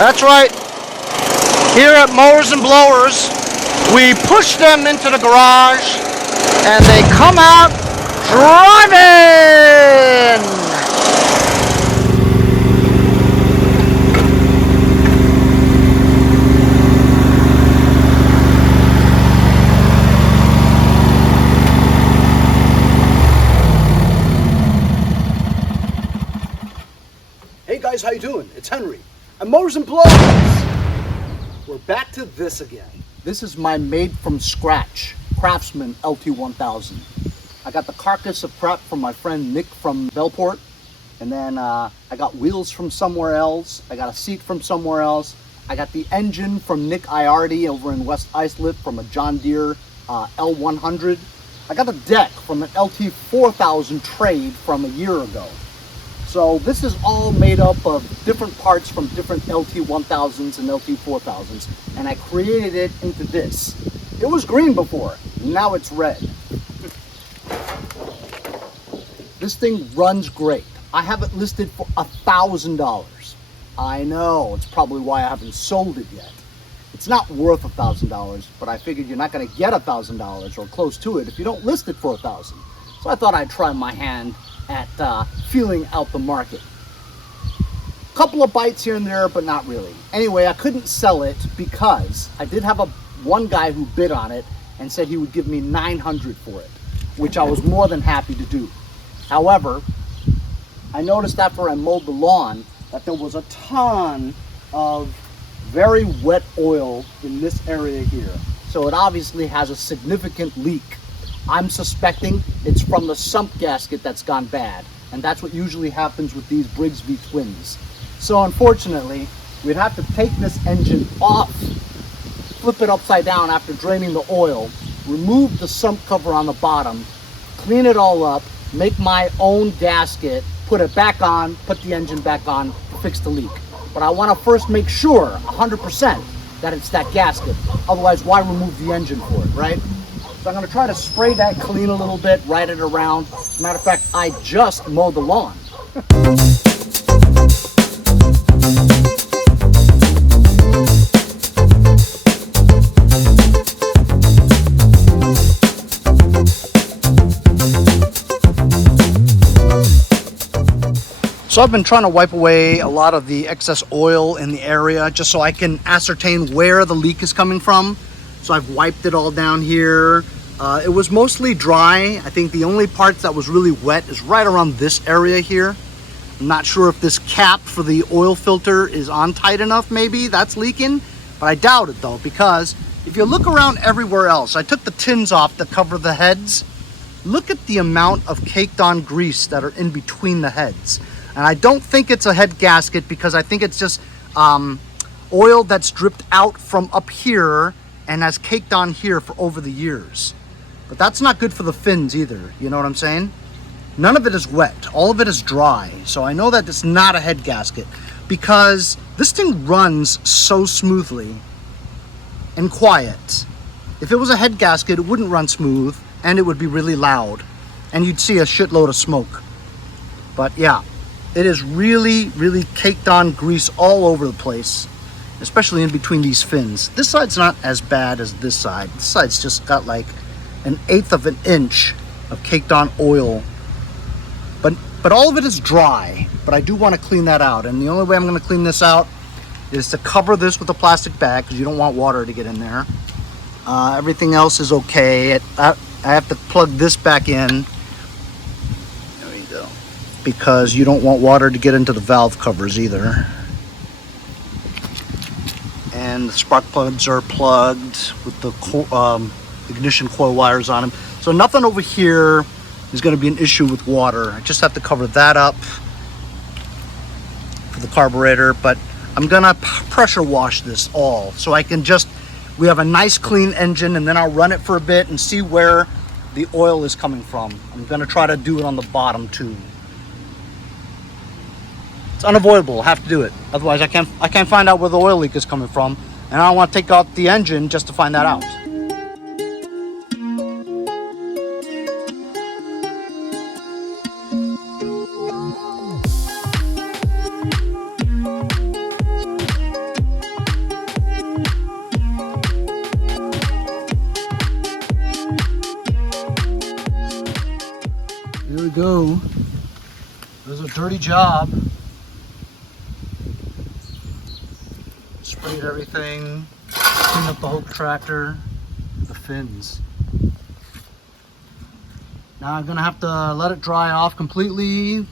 That's right. Here at Mowers and Blowers, we push them into the garage and they come out driving. Hey guys, how you doing? It's Henry. I'm Mowers and Blowers. We're back to this again. This is my made from scratch Craftsman LT1000. I got the carcass of prep from my friend Nick from Bellport, and then I got wheels from somewhere else. I got a seat from somewhere else. I got the engine from Nick Iardi over in West Islip from a John Deere L100. I got a deck from an LT4000 trade from a year ago. So this is all made up of different parts from different LT1000s and LT4000s, and I created it into this. It was green before, now it's red. This thing runs great. I have it listed for $1,000. I know, it's probably why I haven't sold it yet. It's not worth $1,000, but I figured you're not gonna get $1,000 or close to it if you don't list it for $1,000. So I thought I'd try my hand at feeling out the market. Couple of bites here and there, but not really. Anyway, I couldn't sell it because I did have one guy who bid on it and said he would give me $900 for it, which I was more than happy to do. However, I noticed after I mowed the lawn that there was a ton of very wet oil in this area here. So it obviously has a significant leak. I'm suspecting it's from the sump gasket that's gone bad, and that's what usually happens with these Briggs V twins. So unfortunately, we'd have to take this engine off, flip it upside down after draining the oil, remove the sump cover on the bottom, clean it all up, make my own gasket, put it back on, put the engine back on, fix the leak. But I want to first make sure 100% that it's that gasket. Otherwise, why remove the engine for it, right? So I'm going to try to spray that clean a little bit, ride it around. As a matter of fact, I just mowed the lawn. So I've been trying to wipe away a lot of the excess oil in the area just so I can ascertain where the leak is coming from. So I've wiped it all down here. It was mostly dry. I think the only part that was really wet is right around this area here. I'm not sure if this cap for the oil filter is on tight enough, maybe that's leaking, but I doubt it though, because if you look around everywhere else, I took the tins off that cover the heads. Look at the amount of caked on grease that are in between the heads. And I don't think it's a head gasket because I think it's just oil that's dripped out from up here and has caked on here for over the years. But that's not good for the fins either, you know what I'm saying? None of it is wet, all of it is dry. So I know that it's not a head gasket because this thing runs so smoothly and quiet. If it was a head gasket, it wouldn't run smooth and it would be really loud and you'd see a shitload of smoke. But yeah, it is really, really caked on grease all over the place, especially in between these fins. This side's not as bad as this side. This side's just got like 1/8 of an inch of caked on oil. But all of it is dry, but I do want to clean that out. And the only way I'm going to clean this out is to cover this with a plastic bag because you don't want water to get in there. Everything else is okay. I have to plug this back in. There we go. Because you don't want water to get into the valve covers either. And the spark plugs are plugged with the ignition coil wires on them. So nothing over here is going to be an issue with water. I just have to cover that up for the carburetor, but I'm going to pressure wash this all so I can we have a nice clean engine, and then I'll run it for a bit and see where the oil is coming from. I'm going to try to do it on the bottom too. It's unavoidable, I have to do it. Otherwise I can't find out where the oil leak is coming from, and I don't want to take out the engine just to find that out. Dirty job. Sprayed everything, cleaned up the whole tractor, the fins. Now I'm gonna have to let it dry off completely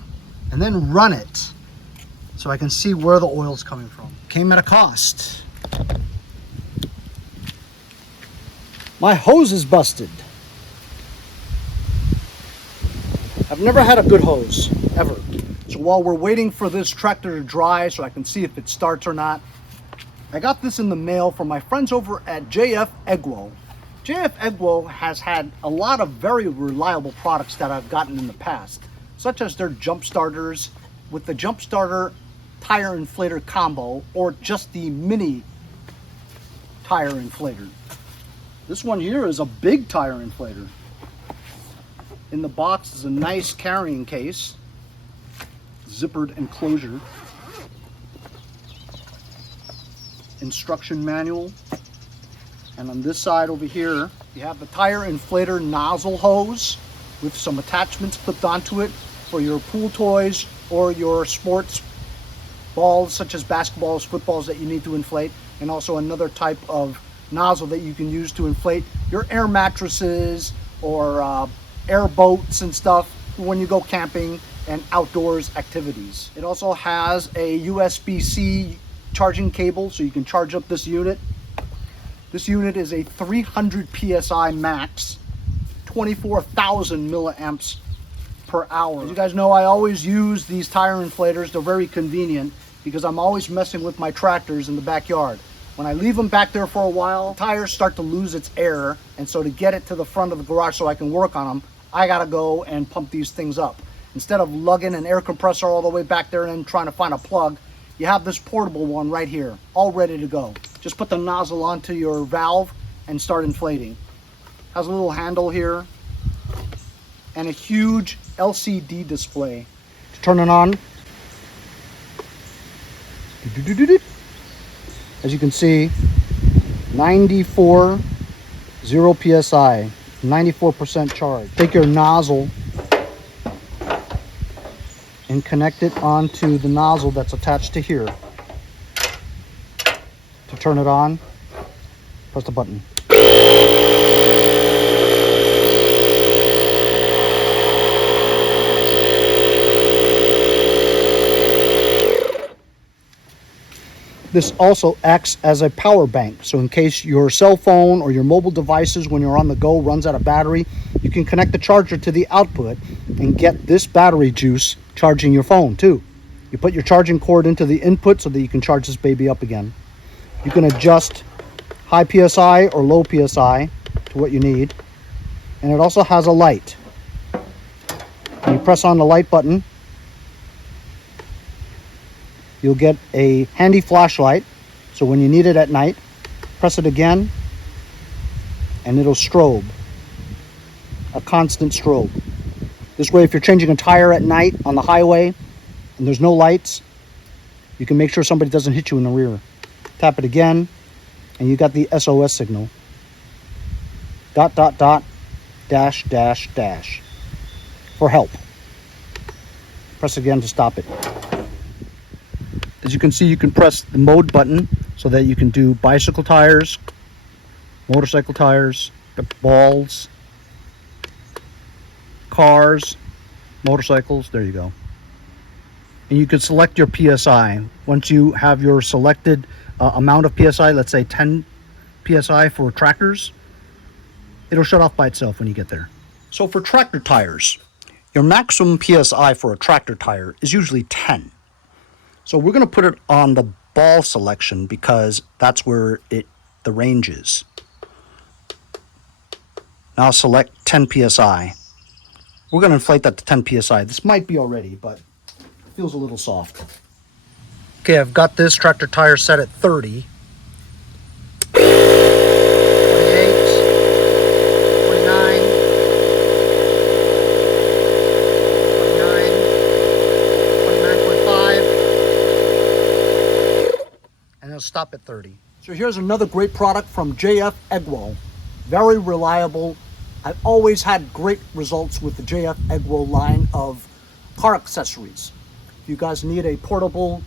and then run it so I can see where the oil's coming from. Came at a cost. My hose is busted. I've never had a good hose, ever. So while we're waiting for this tractor to dry so I can see if it starts or not, I got this in the mail from my friends over at JF.EGWO. JF.EGWO has had a lot of very reliable products that I've gotten in the past, such as their jump starters with the jump starter tire inflator combo, or just the mini tire inflator. This one here is a big tire inflator. In the box is a nice carrying case, zippered enclosure, instruction manual, and on this side over here you have the tire inflator nozzle hose with some attachments clipped onto it for your pool toys or your sports balls such as basketballs, footballs that you need to inflate, and also another type of nozzle that you can use to inflate your air mattresses or air boats and stuff when you go camping and outdoors activities. It also has a USB-C charging cable so you can charge up this unit. This unit is a 300 PSI max, 24,000 milliamps per hour. As you guys know, I always use these tire inflators. They're very convenient because I'm always messing with my tractors in the backyard. When I leave them back there for a while, the tires start to lose its air, and so to get it to the front of the garage so I can work on them, I gotta go and pump these things up. Instead of lugging an air compressor all the way back there and then trying to find a plug, you have this portable one right here, all ready to go. Just put the nozzle onto your valve and start inflating. Has a little handle here and a huge LCD display. To turn it on, as you can see, 94 0 PSI, 94% charge. Take your nozzle and connect it onto the nozzle that's attached to here. To turn it on, press the button. This also acts as a power bank, so in case your cell phone or your mobile devices when you're on the go runs out of battery, you can connect the charger to the output and get this battery juice charging your phone too. You put your charging cord into the input so that you can charge this baby up again. You can adjust high PSI or low PSI to what you need, and it also has a light. When you press on the light button, you'll get a handy flashlight, so when you need it at night, press it again and it'll strobe, a constant strobe. This way, if you're changing a tire at night on the highway and there's no lights, you can make sure somebody doesn't hit you in the rear. Tap it again and you got the SOS signal. ... dash for help. Press again to stop it. As you can see, you can press the mode button so that you can do bicycle tires, motorcycle tires, balls, cars, motorcycles. There you go. And you can select your PSI. Once you have your selected amount of PSI, let's say 10 PSI for tractors, it'll shut off by itself when you get there. So for tractor tires, your maximum PSI for a tractor tire is usually 10. So we're going to put it on the ball selection because that's where the range is. Now select 10 PSI. We're going to inflate that to 10 PSI. This might be already, but it feels a little soft. Okay, I've got this tractor tire set at 30. 29.5, and it'll stop at 30. So here's another great product from JF.EGWO. Very reliable. I've always had great results with the JF.EGWO line of car accessories. If you guys need a portable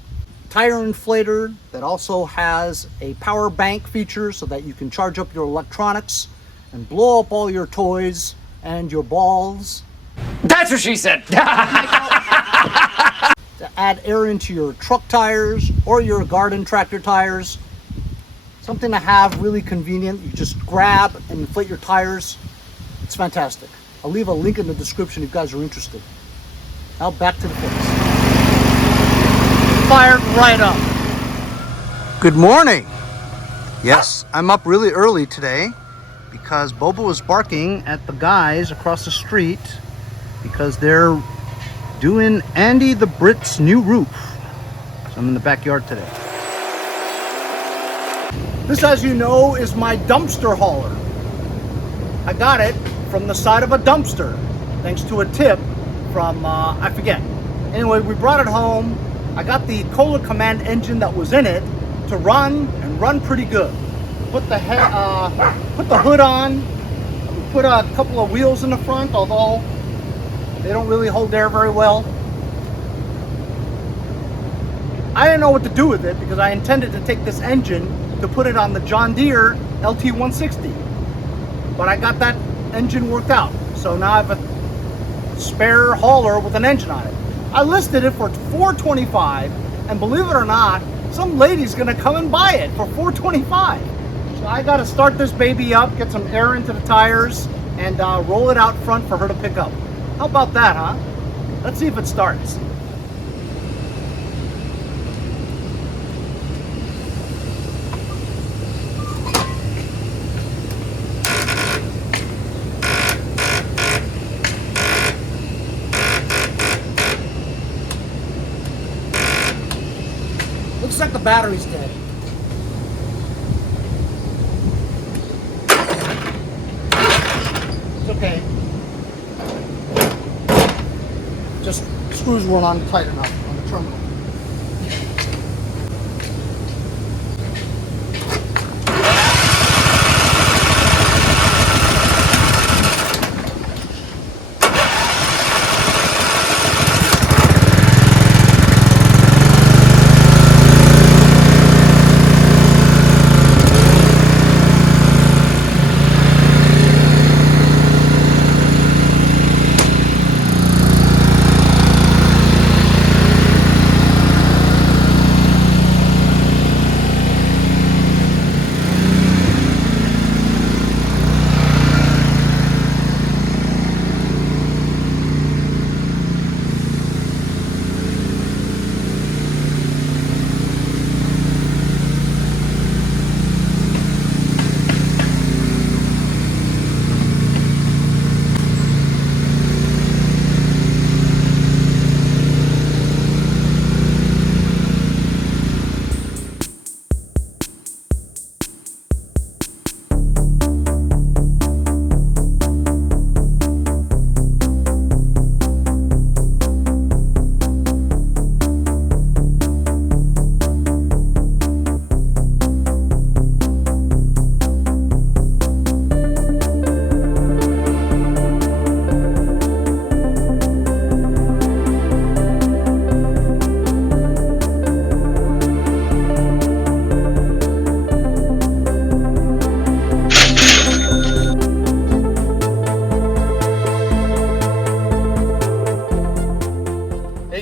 tire inflator that also has a power bank feature so that you can charge up your electronics and blow up all your toys and your balls. That's what she said. To add air into your truck tires or your garden tractor tires. Something to have really convenient. You just grab and inflate your tires. It's fantastic. I'll leave a link in the description if you guys are interested. Now back to the fix. Fired right up. Good morning. Yes, I'm up really early today because Bobo was barking at the guys across the street because they're doing Andy the Brit's new roof. So I'm in the backyard today. This, as you know, is my dumpster hauler. I got it from the side of a dumpster, thanks to a tip from, I forget. Anyway, we brought it home. I got the Cola Command engine that was in it to run, and run pretty good. Put the hood on. We put a couple of wheels in the front, although they don't really hold air very well. I didn't know what to do with it because I intended to take this engine to put it on the John Deere LT160. But I got that engine worked out. So now I have a spare hauler with an engine on it. I listed it for $425, and believe it or not, some lady's gonna come and buy it for $425. So I gotta start this baby up, get some air into the tires, and roll it out front for her to pick up. How about that, huh? Let's see if it starts. Looks like the battery's dead. It's okay. Just screws weren't on tight enough on the terminal.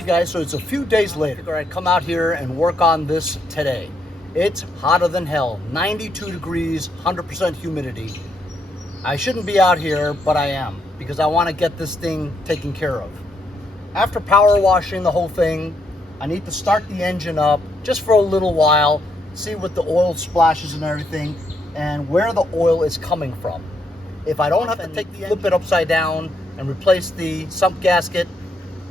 Guys, so it's a few days later. I'd come out here and work on this today. It's hotter than hell, 92 degrees, 100% humidity. I shouldn't be out here, but I am, because I want to get this thing taken care of. After power washing the whole thing, I need to start the engine up just for a little while, see what the oil splashes and everything, and where the oil is coming from. If I don't have to flip it upside down and replace the sump gasket,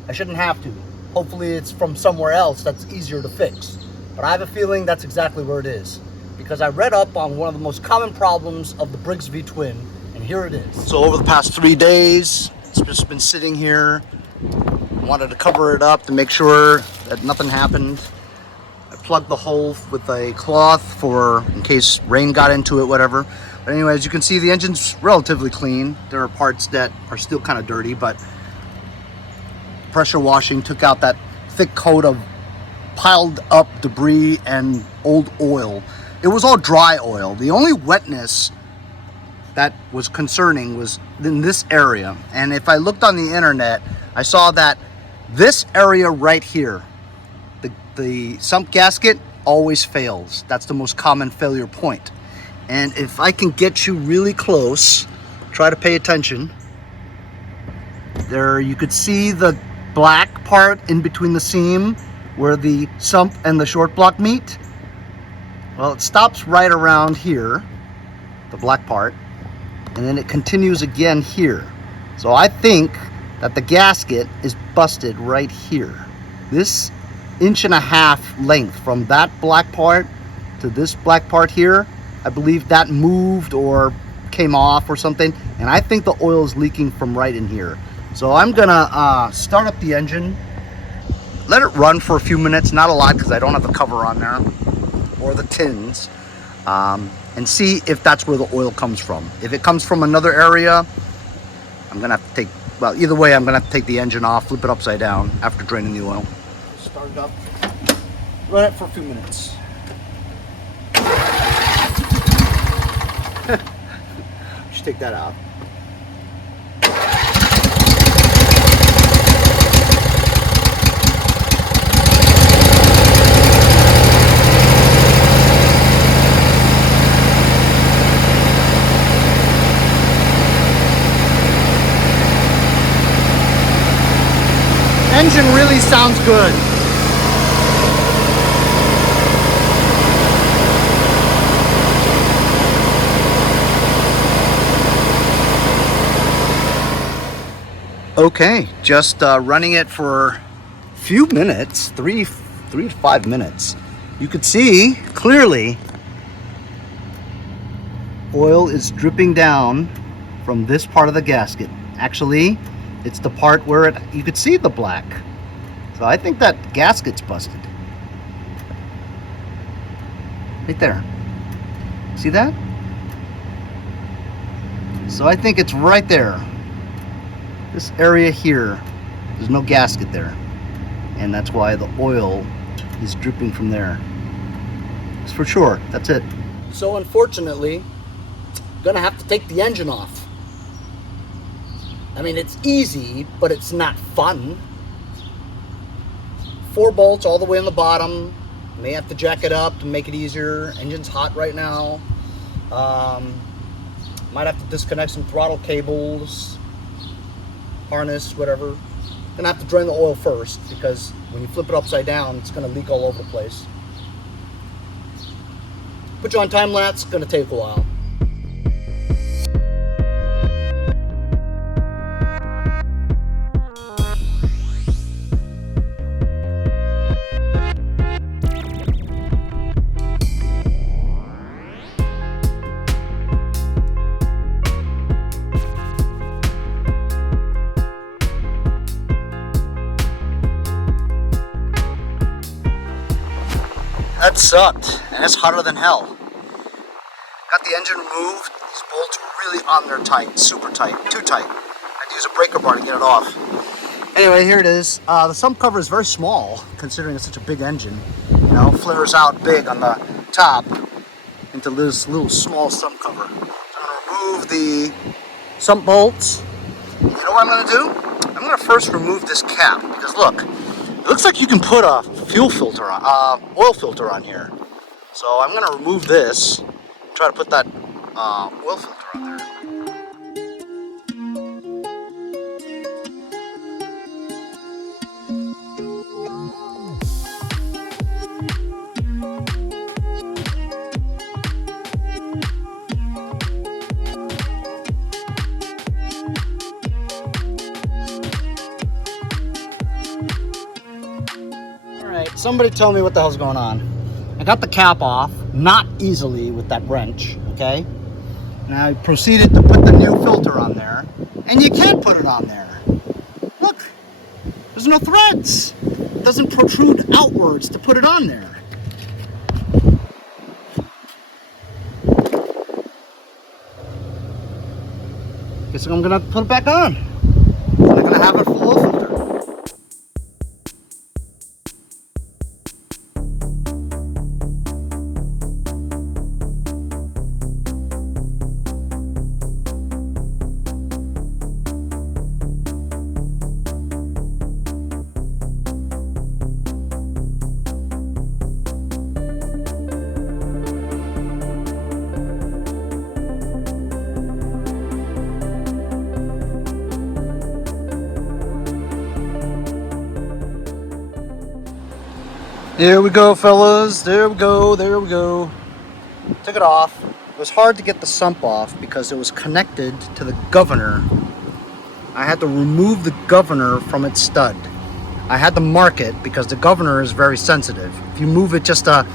I shouldn't have to. Hopefully it's from somewhere else that's easier to fix. But I have a feeling that's exactly where it is, because I read up on one of the most common problems of the Briggs V Twin, and here it is. So over the past 3 days, it's just been sitting here. I wanted to cover it up to make sure that nothing happened. I plugged the hole with a cloth for in case rain got into it, whatever. But anyway, as you can see, the engine's relatively clean. There are parts that are still kind of dirty, but pressure washing took out that thick coat of piled up debris and old oil. It was all dry oil. The only wetness that was concerning was in this area. And if I looked on the internet, I saw that this area right here, the sump gasket always fails. That's the most common failure point. And if I can get you really close, try to pay attention. There you could see the black part in between the seam where the sump and the short block meet. Well, it stops right around here, the black part, and then it continues again here. So I think that the gasket is busted right here. This 1.5 inch length from that black part to this black part here, I believe that moved or came off or something, and I think the oil is leaking from right in here. So I'm gonna start up the engine, let it run for a few minutes, not a lot because I don't have the cover on there or the tins, and see if that's where the oil comes from. If it comes from another area, I'm gonna have to take, well, either way, I'm gonna have to take the engine off, flip it upside down after draining the oil. Start it up, run it for a few minutes. Just take that out. Engine really sounds good. Okay, just running it for a few minutes, three to 5 minutes. You could see clearly oil is dripping down from this part of the gasket. Actually, it's the part where you could see the black. So I think that gasket's busted. Right there. See that? So I think it's right there. This area here, there's no gasket there. And that's why the oil is dripping from there. It's for sure, that's it. So unfortunately, gonna have to take the engine off. I mean, it's easy, but it's not fun. 4 bolts all the way on the bottom. May have to jack it up to make it easier. Engine's hot right now. Might have to disconnect some throttle cables, harness, whatever. Gonna have to drain the oil first because when you flip it upside down, it's gonna leak all over the place. Put you on time lapse, gonna take a while. That sucked, and it's hotter than hell. Got the engine removed. These bolts were really on there tight, super tight, too tight. I had to use a breaker bar to get it off. Anyway, here it is. The sump cover is very small, considering it's such a big engine. You know, flares out big on the top into this little small sump cover. So I'm gonna remove the sump bolts. You know what I'm gonna do? I'm gonna first remove this cap, because look, it looks like you can put a fuel filter on, oil filter on here. So I'm gonna remove this, try to put that oil filter on there. Somebody tell me what the hell's going on. I got the cap off, not easily with that wrench, okay? Now I proceeded to put the new filter on there, and you can't put it on there. Look, there's no threads. It doesn't protrude outwards to put it on there. Guess I'm gonna put it back on. I'm gonna have it full of filter. There we go, fellas. There we go. There we go. Took it off. It was hard to get the sump off because it was connected to the governor. I had to remove the governor from its stud. I had to mark it because the governor is very sensitive. If you move it just a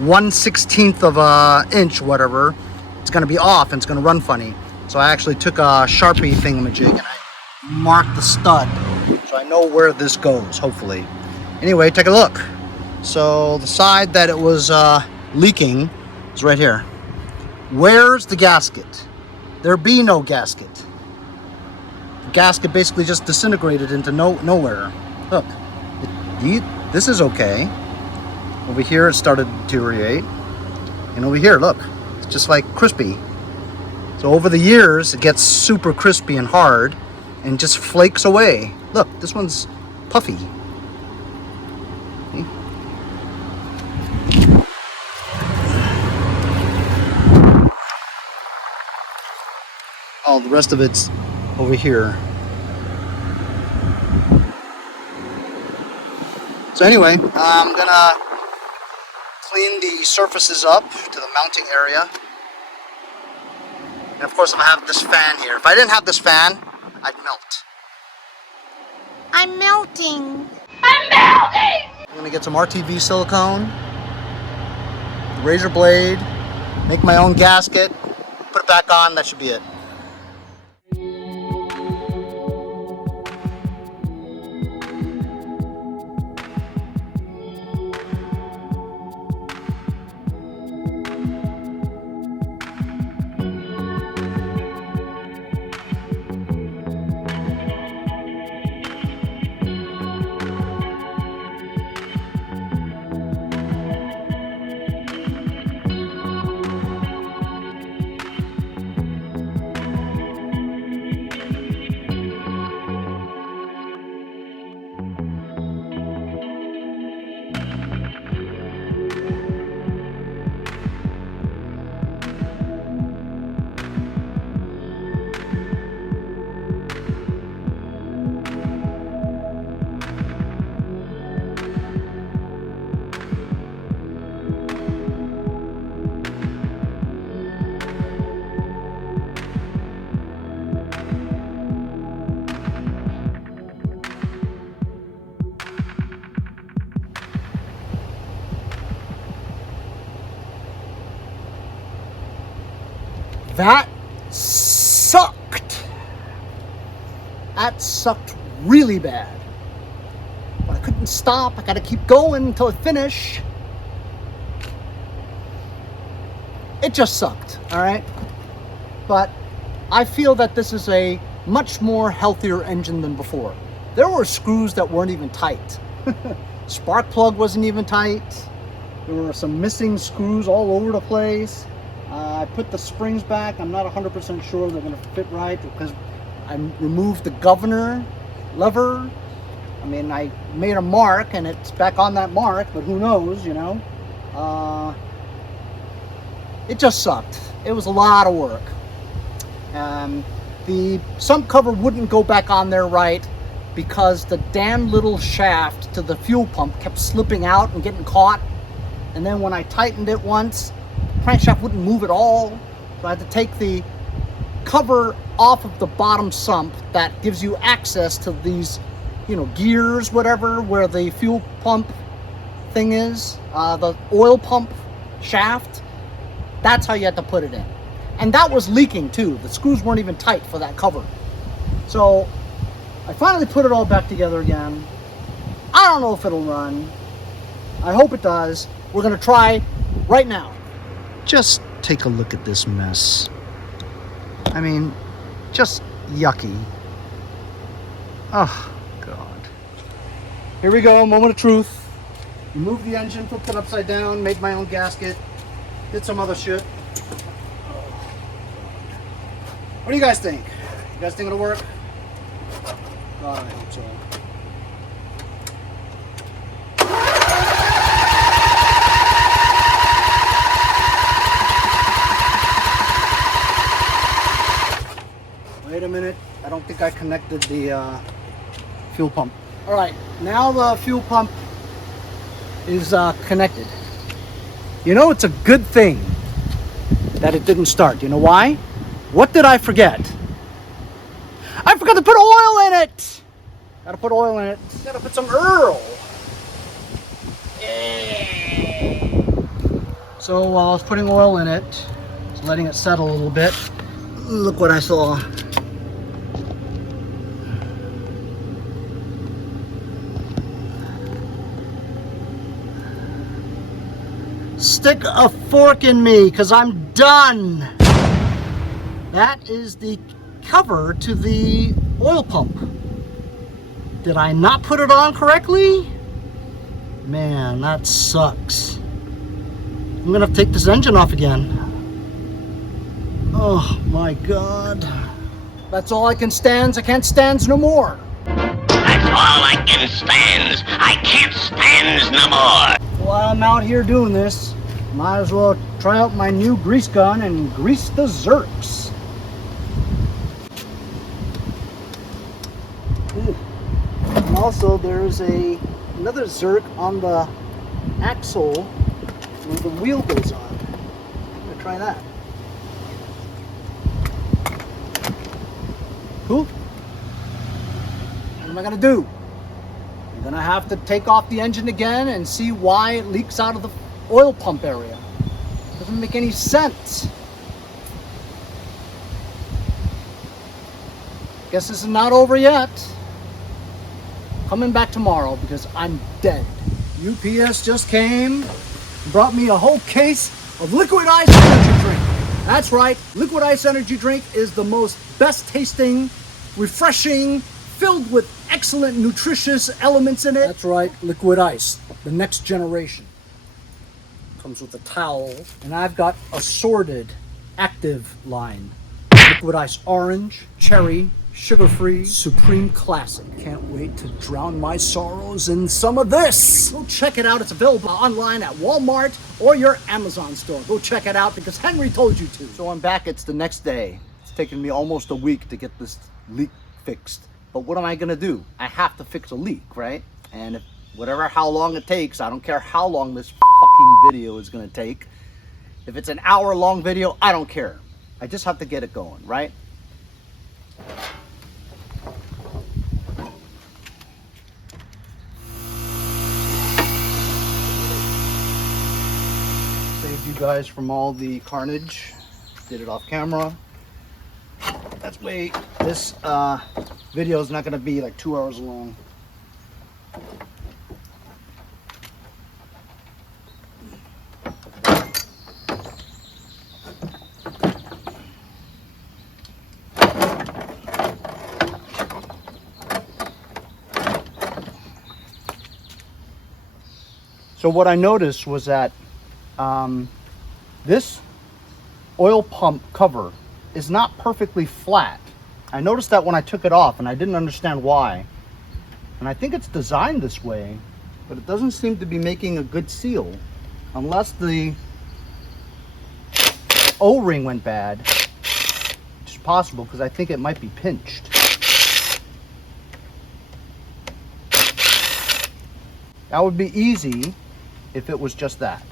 1/16 of an inch, whatever, it's going to be off and it's going to run funny. So I actually took a Sharpie thingamajig and I marked the stud so I know where this goes, hopefully. Anyway, take a look. So the side that it was leaking is right here. Where's the gasket? There be no gasket. The gasket basically just disintegrated into nowhere. Look, this is okay. Over here it started to deteriorate. And over here, look, it's just like crispy. So over the years, it gets super crispy and hard and just flakes away. Look, this one's puffy. See? Oh, the rest of it's over here. So anyway, I'm gonna clean the surfaces up to the mounting area. And of course I have this fan here. If I didn't have this fan, I'd melt. I'm melting. I'm melting! I'm gonna get some RTV silicone, razor blade, make my own gasket, put it back on, that should be it. That sucked. That sucked really bad. But I couldn't stop. I gotta keep going until I finish. It just sucked, all right? But I feel that this is a much more healthier engine than before. There were screws that weren't even tight. Spark plug wasn't even tight. There were some missing screws all over the place. I put the springs back. I'm not 100% sure they're going to fit right because I removed the governor lever. I mean, I made a mark and it's back on that mark, but who knows, you know. It just sucked. It was a lot of work. The sump cover wouldn't go back on there right because the damn little shaft to the fuel pump kept slipping out and getting caught. And then when I tightened it once, crankshaft wouldn't move at all, so I had to take the cover off of the bottom sump that gives you access to these, you know, gears, whatever, where the fuel pump thing is, the oil pump shaft. That's how you had to put it in. And that was leaking too. The screws weren't even tight for that cover. So I finally put it all back together again. I don't know if it'll run. I hope it does. We're gonna try right now. Just take a look at this mess. I mean, just yucky. Oh, God. Here we go, moment of truth. Removed the engine, flipped it upside down, made my own gasket, did some other shit. What do you guys think? You guys think it'll work? God, I hope so. Wait a minute, I don't think I connected the fuel pump. All right, now the fuel pump is connected. You know, it's a good thing that it didn't start. You know why? What did I forget? I forgot to put oil in it. Gotta put oil in it. Gotta put some Earl. So while I was putting oil in it, just letting it settle a little bit, look what I saw. Stick a fork in me, because I'm done. That is the cover to the oil pump. Did I not put it on correctly? Man, that sucks. I'm gonna have to take this engine off again. Oh my God. That's all I can stand. I can't stand no more. That's all I can stand. I can't stand no more. While I'm out here doing this, might as well try out my new grease gun and grease the zerks. Ooh. And also there's another zerk on the axle where the wheel goes on. I'm gonna try that. Cool. What am I gonna do? I'm gonna have to take off the engine again and see why it leaks out of the oil pump area. Doesn't make any sense. Guess this is not over yet. Coming back tomorrow because I'm dead. UPS just came, brought me a whole case of liquid ice energy drink. That's right, liquid ice energy drink is the most best tasting, refreshing, filled with excellent nutritious elements in it. That's right, liquid ice, the next generation. Comes with a towel, and I've got assorted active line. Liquid ice orange, cherry, sugar-free, supreme classic. Can't wait to drown my sorrows in some of this. Go check it out. It's available online at Walmart or your Amazon store. Go check it out because Henry told you to. So I'm back. It's the next day. It's taken me almost a week to get this leak fixed. But what am I gonna do? I have to fix a leak, right? And if how long it takes, I don't care how long this fucking video is gonna take. If it's an hour-long video, I don't care. I just have to get it going, right? Saved you guys from all the carnage. Did it off camera. That's way, this video is not gonna be like 2 hours long. So what I noticed was that this oil pump cover is not perfectly flat. I noticed that when I took it off and I didn't understand why. And I think it's designed this way, but it doesn't seem to be making a good seal unless the O-ring went bad, which is possible because I think it might be pinched. That would be easy if it was just that.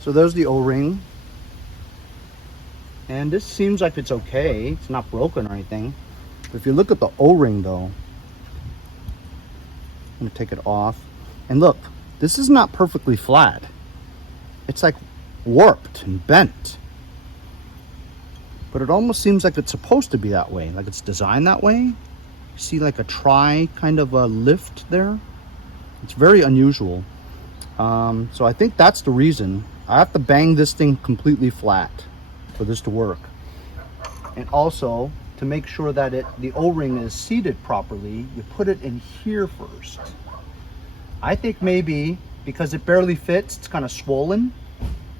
So there's the O-ring. And this seems like it's okay. It's not broken or anything. But if you look at the O-ring though, I'm gonna take it off. And look, this is not perfectly flat. It's like warped and bent. But it almost seems like it's supposed to be that way, like it's designed that way. You see like a tri kind of a lift there. It's very unusual. So I think that's the reason. I have to bang this thing completely flat for this to work. And also, to make sure that the O-ring is seated properly, you put it in here first. I think maybe because it barely fits, it's kind of swollen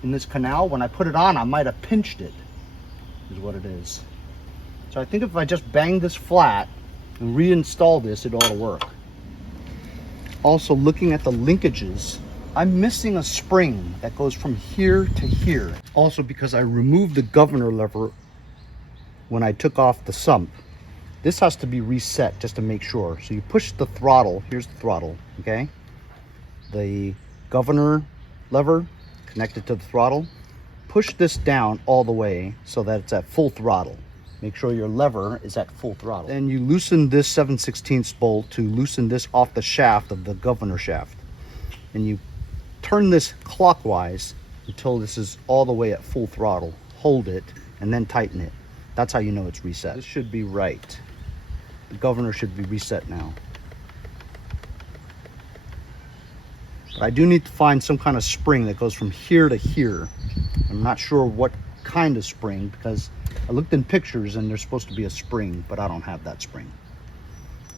in this canal. When I put it on, I might have pinched it. Is what it is. So I think if I just bang this flat and reinstall this, it ought to work. Also, looking at the linkages, I'm missing a spring that goes from here to here. Also because I removed the governor lever when I took off the sump. This has to be reset just to make sure. So you push the throttle. Here's the throttle, okay? The governor lever connected to the throttle. Push this down all the way so that it's at full throttle. Make sure your lever is at full throttle. Then you loosen this 7/16 bolt to loosen this off the shaft of the governor shaft. And you turn this clockwise until this is all the way at full throttle. Hold it and then tighten it. That's how you know it's reset. This should be right. The governor should be reset now. But I do need to find some kind of spring that goes from here to here. I'm not sure what kind of spring, because I looked in pictures and there's supposed to be a spring, but I don't have that spring.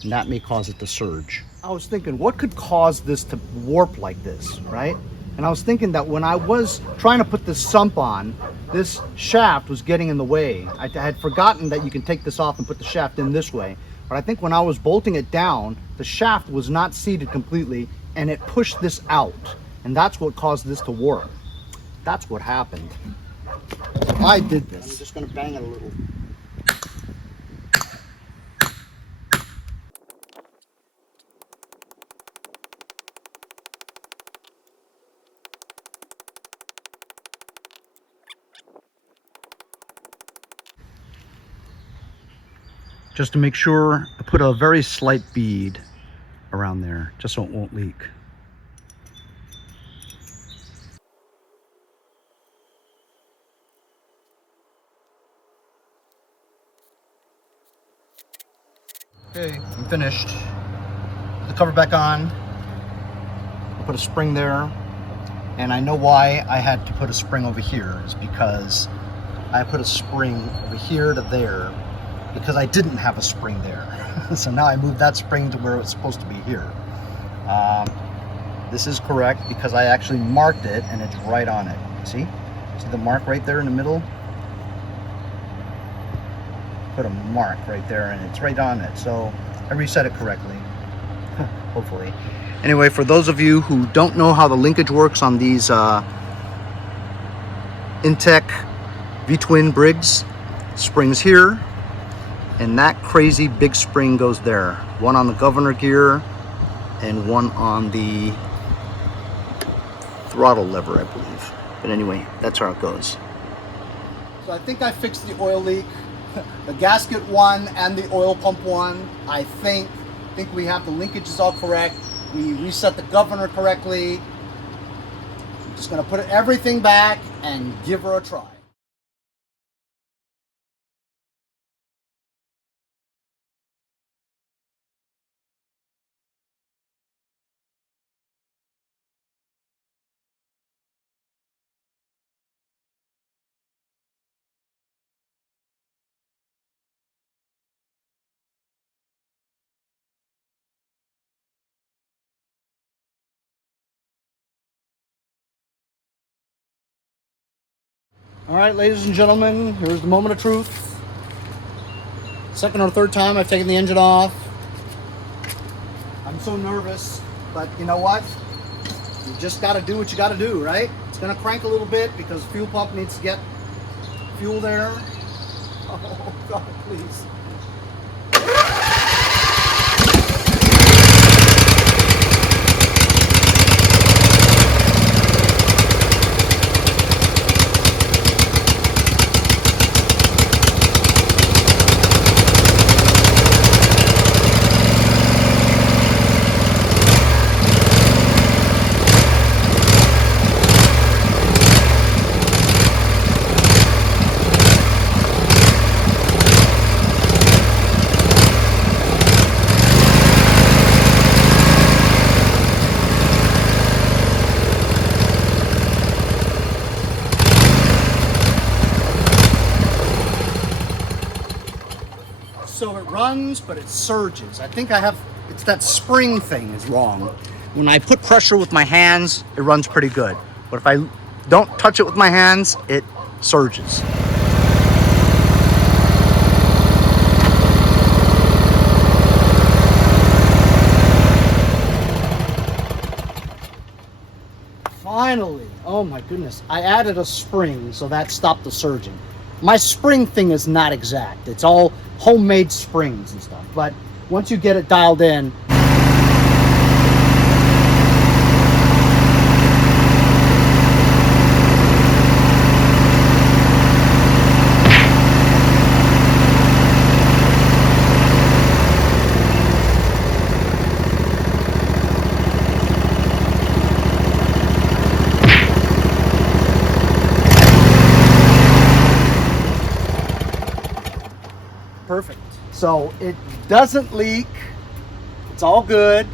And that may cause it to surge. I was thinking, what could cause this to warp like this, right? And I was thinking that when I was trying to put this sump on, this shaft was getting in the way. I had forgotten that you can take this off and put the shaft in this way. But I think when I was bolting it down, the shaft was not seated completely and it pushed this out. And that's what caused this to warp. That's what happened. I did this. I'm just gonna bang it a little. Just to make sure, I put a very slight bead around there, just so it won't leak. Okay, I'm finished. Put the cover back on. I put a spring there. And I know why I had to put a spring over here, is because I put a spring over here to there because I didn't have a spring there. So now I moved that spring to where it's supposed to be here. This is correct because I actually marked it and it's right on it. See the mark right there in the middle? Put a mark right there and it's right on it. So I reset it correctly, hopefully. Anyway, for those of you who don't know how the linkage works on these Intek V-twin Briggs, springs here, and that crazy big spring goes there. One on the governor gear and one on the throttle lever, I believe. But anyway, that's how it goes. So I think I fixed the oil leak. The gasket one and the oil pump one. I think we have the linkages all correct. We reset the governor correctly. I'm just gonna put everything back and give her a try. All right, ladies and gentlemen, here's the moment of truth. Second or third time I've taken the engine off. I'm so nervous, but you know what? You just gotta do what you gotta do, right? It's gonna crank a little bit because fuel pump needs to get fuel there. Oh God, please. So it runs, but it surges. I think it's that spring thing is wrong. When I put pressure with my hands, it runs pretty good. But if I don't touch it with my hands, it surges. Finally, oh my goodness, I added a spring, so that stopped the surging. My spring thing is not exact. It's all homemade springs and stuff. But once you get it dialed in, perfect. So it doesn't leak. It's all good.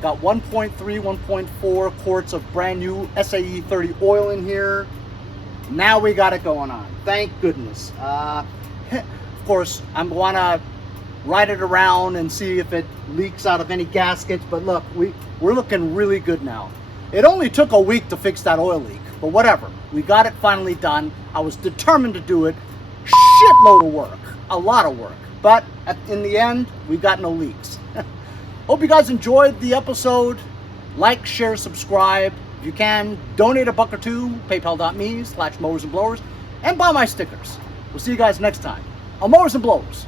Got 1.3, 1.4 quarts of brand new SAE 30 oil in here. Now we got it going on. Thank goodness. Of course, I'm gonna ride it around and see if it leaks out of any gaskets. But look, we're looking really good now. It only took a week to fix that oil leak, but whatever. We got it finally done. I was determined to do it. Shitload of work, a lot of work. But in the end, we got no leaks. Hope you guys enjoyed the episode. Like, share, subscribe. If you can, donate $1 or $2, paypal.me/mowersandblowers, and buy my stickers. We'll see you guys next time on Mowers and Blowers.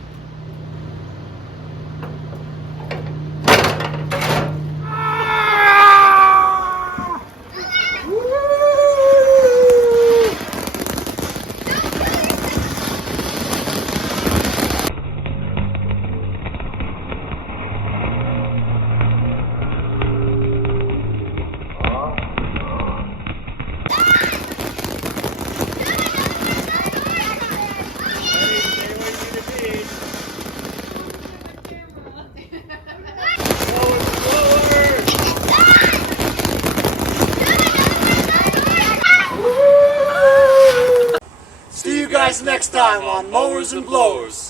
See you guys next time on Mowers and Blowers.